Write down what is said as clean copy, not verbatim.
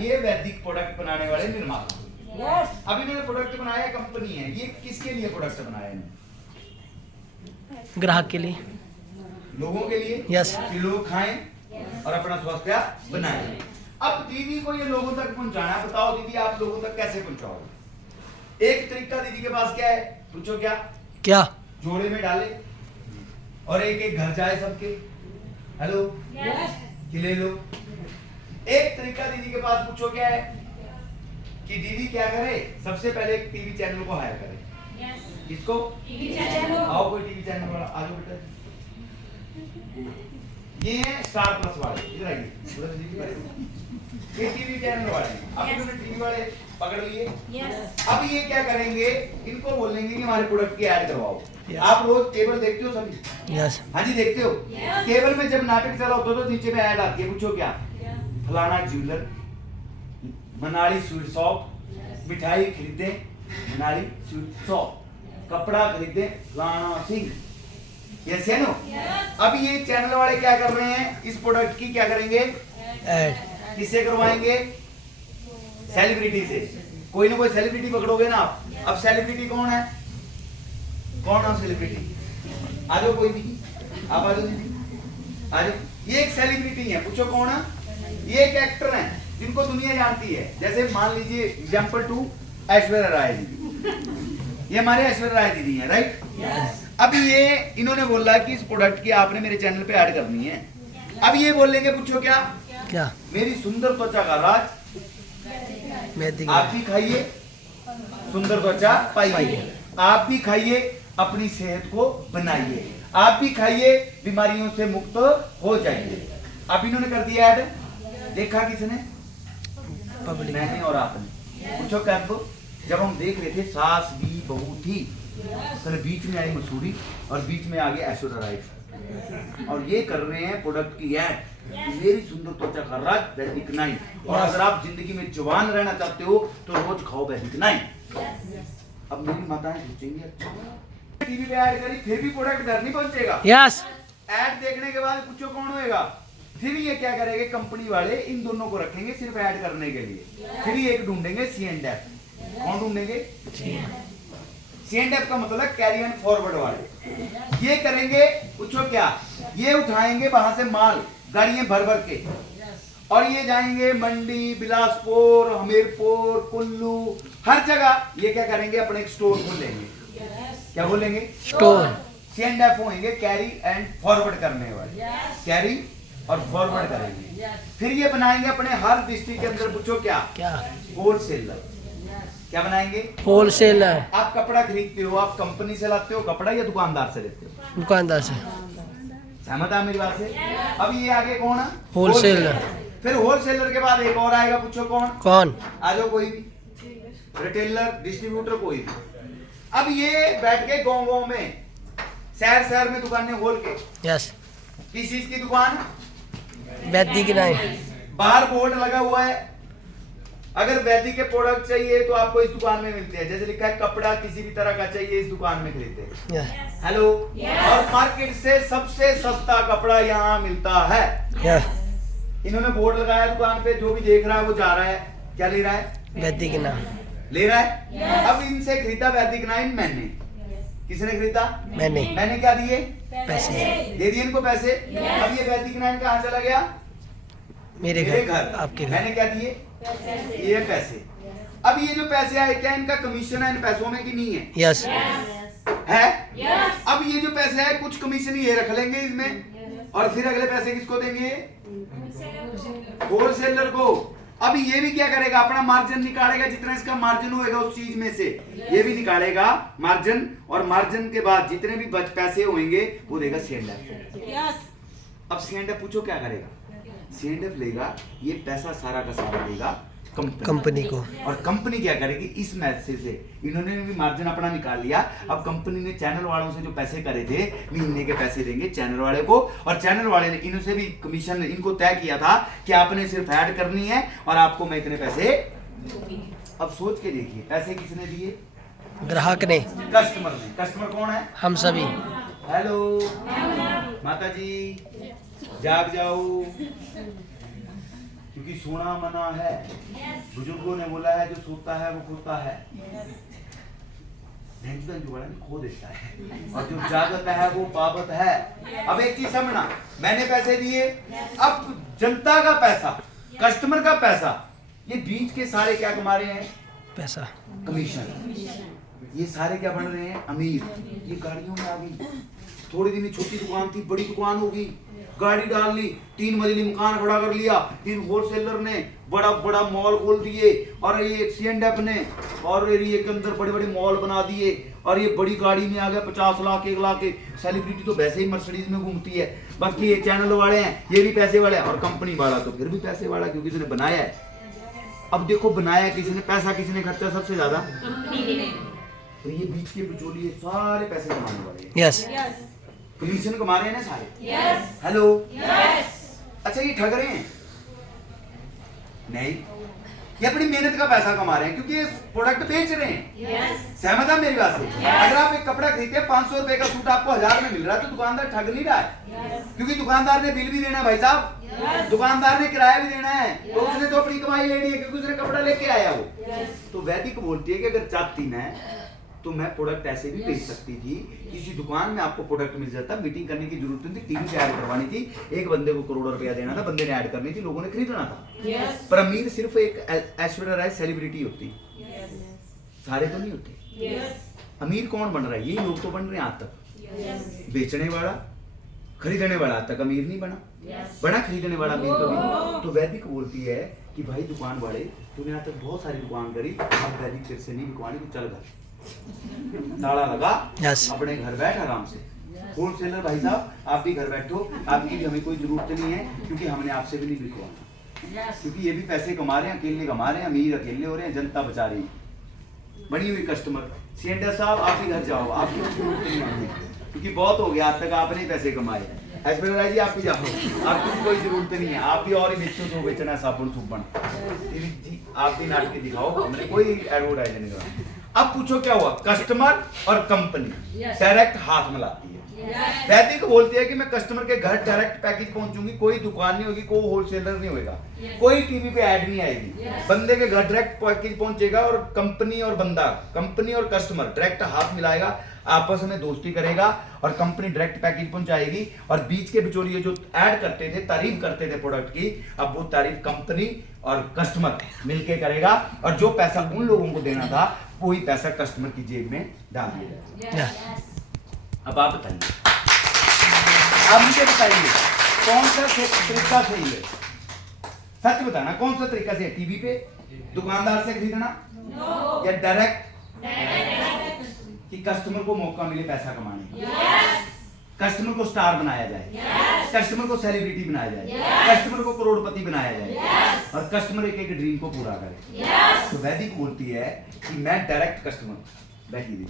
ये वैदिक प्रोडक्ट बनाने वाले निर्माता। अभी मैंने प्रोडक्ट बनाया, कंपनी है, ये किसके लिए प्रोडक्ट बनाया है? ग्राहक के लिए, लोगों के लिए। यस। कि लोग खाएं और अपना स्वास्थ्य बनाएं। अब दीदी को ये लोगों तक पहुंचाना, बताओ दीदी आप लोगों तक कैसे पहुंचाओगे? एक तरीका दीदी के पास क्या है, पूछो क्या? क्या? जोड़े में डाले और एक एक घर जाए सबके, हेलो कि ले लो। एक तरीका दीदी के पास पूछो क्या है कि दीदी क्या करे, सबसे पहले एक टीवी चैनल को हायर करे। किसको? TV channel. आओ कोई टीवी चैनल वाला आ जाओ बेटा। ये है स्टार प्लस वाले, इधर आइए। ये टीवी चैनल वाले, अब इन्होंने टीवी वाले पकड़ लिए। अब ये क्या करेंगे, इनको बोलेंगे कि हमारे प्रोडक्ट की ऐड करवाओ। आप रोज केबल देखते हो सभी? यस। हाँ जी देखते हो। केबल में जब नाटक चला होता तो नीचे में ऐड आती है, पूछो क्या? फलाना ज्वेलर, मनाली स्वीट शॉप, मिठाई खरीदे मनाली स्वीट शॉप, कपड़ा खरीदे फलाना सिंह। यस या नो? अब ये चैनल वाले क्या कर रहे हैं, इस प्रोडक्ट की क्या करेंगे, ऐड। किससे करवाएंगे? सेलिब्रिटी से। कोई ना कोई सेलिब्रिटी पकड़ोगे ना आप। अब सेलिब्रिटी कौन है, कौन है सेलिब्रिटी? आ जाओ कोई भी, आप आ जाओ दीदी, आ जाओ। ये एक सेलिब्रिटी है, पूछो कौन है? ये एक एक्टर है जिनको दुनिया जानती है। जैसे मान लीजिए एग्जांपल 2 ऐश्वर्या राय दीदी, ये हमारे ऐश्वर्या राय दीदी है, राइट? अब ये इन्होंने बोला कि इस प्रोडक्ट की आपने मेरे चैनल पे ऐड करनी है। अब ये बोलेंगे, पूछो क्या? क्या? मेरी सुंदर त्वचा का राज आप भी खाइए, सुंदर त्वचा पाइए। आप भी खाइए, अपनी सेहत को बनाइए। आप भी खाइए, बीमारियों से मुक्त हो जाइए। अब इन्होंने कर दिया ऐड, देखा किसने? पब्लिक। मैंने और आपने। पूछो क्या आपको? जब हम देख रहे थे सास भी बहू थी, फिर बीच में आई मसूरी और बीच में आ गया ऐश्वर्या राय, और ये कर रहे हैं प्रोडक्ट की ऐड, मेरी सुंदर त्वचा का राज वैदिक नाइन। और अगर आप जिंदगी में जवान रहना चाहते हो तो रोज खाओ वैदिक नाइन। अब मेरी माताएं सोचेंगी, टीवी पे ऐड करी फिर भी प्रोडक्ट घर नहीं पहुंचेगा। यस। ऐड देखने के बाद पूछो कौन होएगा? फिर ये क्या करेंगे, कंपनी वाले इन दोनों को रखेंगे सिर्फ ऐड करने के लिए। फिर ये एक ढूंढेंगे C&F। कौन ढूंढेंगे? C&F का मतलब कैरी एंड फॉरवर्ड वाले। ये करेंगे, पूछो क्या? ये उठाएंगे वहां से माल गाड़ियां भर भर के, और ये जाएंगे मंडी, बिलासपुर, हमीरपुर, कुल्लू, हर जगह। ये क्या करेंगे, अपने एक स्टोर खोलेंगे। क्या बोलेंगे? स्टोर। C&F होंगे कैरी एंड फॉरवर्ड करने वाले। कैरी और फॉरवर्ड करेंगे। फिर ये बनाएंगे अपने हर डिस्ट्रिक्ट के अंदर, पूछो क्या? क्या? होलसेलर। क्या बनाएंगे? होलसेलर। आप कपड़ा खरीदते हो, आप कंपनी से लाते हो कपड़ा या दुकानदार से लेते हो? दुकानदार से। सहमत है मेरी बात से? अब ये आगे कौन है? होलसेलर। फिर होलसेलर के बाद एक और आएगा, पूछो कौन? कौन? आ जाओ कोई भी, रिटेलर, डिस्ट्रीब्यूटर, कोई भी। अब ये बैठ के गांव-गांव में, शहर में दुकानें खोल के। यस। किस चीज की दुकान? वैदिक नाइन। बाहर बोर्ड लगा हुआ है, अगर वैदिक के प्रोडक्ट चाहिए तो आपको इस दुकान में मिलते हैं। जैसे लिखा है कपड़ा किसी भी तरह का चाहिए इस दुकान में खरीदते हैं। यस। हेलो। और मार्केट से सबसे सस्ता कपड़ा यहाँ मिलता है। यस। इन्होंने बोर्ड लगाया दुकान पे, जो भी देख रहा है वो जा रहा है, क्या ले रहा है? वैदिक नाइन ले रहा है। अब इनसे खरीदा वैदिक नाइन मैंने। किसने खरीदा? मैंने क्या दिए? पैसे। दे दिए इनको पैसे। अब ये वैदिक नाइन कहाँ चला गया? मेरे घर। आपके घर। मैंने क्या दिए? ये पैसे। अब ये जो पैसे आए, क्या इनका कमीशन है इन पैसों में कि नहीं है? यस। है। अब ये जो पैसे आए, कुछ कमीशन ये रख लेंगे इसमें, और फिर अगले पैसे किसको देंगे? होलसेलर को। अब ये भी क्या करेगा, अपना मार्जिन निकालेगा, जितना इसका मार्जिन होएगा उस चीज में से ये भी निकालेगा मार्जिन, और मार्जिन के बाद जितने भी पैसे होंगे वो देगा C&F। अब C&F पूछो क्या करेगा? C&F लेगा ये पैसा सारा का सारा देगा कंपनी को, और कंपनी क्या करेगी, इस मैसेज से इन्होंने भी मार्जिन अपना निकाल लिया। अब कंपनी ने चैनल वालों से जो पैसे करे थे, महीने के पैसे देंगे चैनल वाले को, और चैनल वाले ने इनसे भी कमीशन इनको तय किया था कि आपने सिर्फ ऐड करनी है और आपको मैं इतने पैसे। अब सोच के देखिए, पैसे किसने दिए? ग्राहक ने। कस्टमर ने। कस्टमर कौन है? हम सभी। हेलो माता जी, जाग जाओ। क्योंकि सोना मना है। बुजुर्गों ने बोला है जो सोता है वो खोता है, जो बड़ा खो देता है, और जो जागता है वो पावत है। अब एक चीज समझना, मैंने पैसे दिए, अब जनता का पैसा, कस्टमर का पैसा, ये बीच के सारे क्या कमा रहे हैं? पैसा, कमीशन। ये सारे क्या बन रहे हैं? अमीर। ये गाड़ियों में आ गई, थोड़ी दिन में छोटी दुकान थी बड़ी दुकान होगी, गाड़ी डाल ली, 3 मंजिली मकान खड़ा कर लिया, 3 होलसेलर ने बड़ा बड़ा मॉल खोल दिए, और ये C&F ने और एरिया के अंदर बड़े बड़े मॉल बना दिए, और ये बड़ी गाड़ी में आ गया 50 लाख 1 लाख के। सेलिब्रिटी तो वैसे ही मर्सिडीज में घूमती है, बाकी ये चैनल वाले हैं ये भी पैसे वाले हैं, और कंपनी वाला तो फिर भी पैसे वाला, क्योंकि उसने बनाया है। अब देखो बनाया किसी ने, पैसा किसी ने खर्चा सबसे ज्यादा? तो ये बीच के बिचौलिए सारे पैसे कमाने वाले हैं। यस, कमीशन कमा रहे हैं ना सारे। हेलो, अच्छा ये ठग रहे हैं? नहीं, ये अपनी मेहनत का पैसा कमा रहे हैं, क्योंकि ये प्रोडक्ट बेच रहे हैं। सहमत है मेरी बात से? अगर आप एक कपड़ा खरीदते हैं 500 रुपए का सूट आपको 1000 में मिल रहा है, तो दुकानदार ठग नहीं रहा है, क्योंकि दुकानदार ने बिल भी देना है भाई साहब, दुकानदार ने किराया भी देना है, तो उसने तो अपनी कमाई लेनी है, क्योंकि उसने कपड़ा लेके आया वो। तो वैदिक बोलती है कि अगर चाहती मैं तो मैं प्रोडक्ट ऐसे भी बेच सकती थी, किसी दुकान में आपको प्रोडक्ट मिल जाता, मीटिंग करने की जरूरत नहीं थी, टीवी पे ऐड करवानी थी, एक बंदे को करोड़ों रुपया देना था, बंदे ने ऐड करनी थी, लोगों ने खरीदना था। पर अमीर सिर्फ एक ऐश्वर्या राय सेलिब्रिटी होती, सारे तो नहीं होते। अमीर कौन बन रहा है? ये लोग तो बन रहे हैं आज तक। बेचने वाला, खरीदने वाला आज तक अमीर नहीं बना, बना खरीदने वाला अमीर कभी। तो वैदिक बोलती है कि भाई दुकान वाले, तूने आज तक बहुत सारी दुकान करी, अब वैदिक तेरे से नहीं बिकवानी, तो चल घर, ताला लगा, अपने घर बैठ आराम से। होलसेलर भाई साहब आप भी घर बैठो, आपकी भी हमें कोई जरूरत नहीं है, क्योंकि हमने आपसे भी नहीं बिकवाना, क्योंकि ये भी पैसे कमा रहे हैं, अकेले कमा रहे हैं, अमीर अकेले हो रहे हैं, जनता बचा रही है। बनी हुई कस्टमर। C&F साहब आप भी घर जाओ, आपकी जरूरत नहीं है, क्योंकि बहुत हो गया आज तक आपने पैसे कमाए। ऐश्वर्या राय जी आप भी जाओ, आपकी कोई जरूरत नहीं है, आप भी और ही बेचो जो बेचना है, साबुन सुबन जी, आप भी नाटक दिखाओ, हमने कोई एडवर्टाइज नहीं करा। अब पूछो क्या हुआ? कस्टमर और कंपनी डायरेक्ट हाथ मिलाती है। वैदिक बोलती है कि मैं कस्टमर के घर डायरेक्ट पैकेज पहुंचूंगी, कोई दुकान नहीं होगी, कोई होलसेलर नहीं होगा, कोई टीवी पे ऐड नहीं आएगी, बंदे के घर डायरेक्ट पैकेज पहुंचेगा, और कंपनी और बंदा, कंपनी और कस्टमर डायरेक्ट हाथ मिलाएगा, आपस में दोस्ती करेगा, और कंपनी डायरेक्ट पैकेज पहुंचाएगी, और बीच के बिचौलिए जो ऐड करते थे, तारीफ करते थे प्रोडक्ट की, अब वो तारीफ कंपनी और कस्टमर मिलके करेगा, और जो पैसा उन लोगों को देना था वही पैसा कस्टमर की जेब में डाल दिया जाएगा। अब आप बताइए, आप मुझे बताइए कौन सा तरीका सही है? सच बताना, कौन सा तरीका सही है? टीवी पे दुकानदार से खरीदना, या डायरेक्ट कि कस्टमर को मौका मिले पैसा कमाने का, कस्टमर को स्टार बनाया जाए, कस्टमर को सेलिब्रिटी बनाया जाए, कस्टमर को करोड़पति बनाया जाए, और कस्टमर एक एक ड्रीम को पूरा करे। तो वैदिक बोलती है कि मैं डायरेक्ट कस्टमर बैठी दी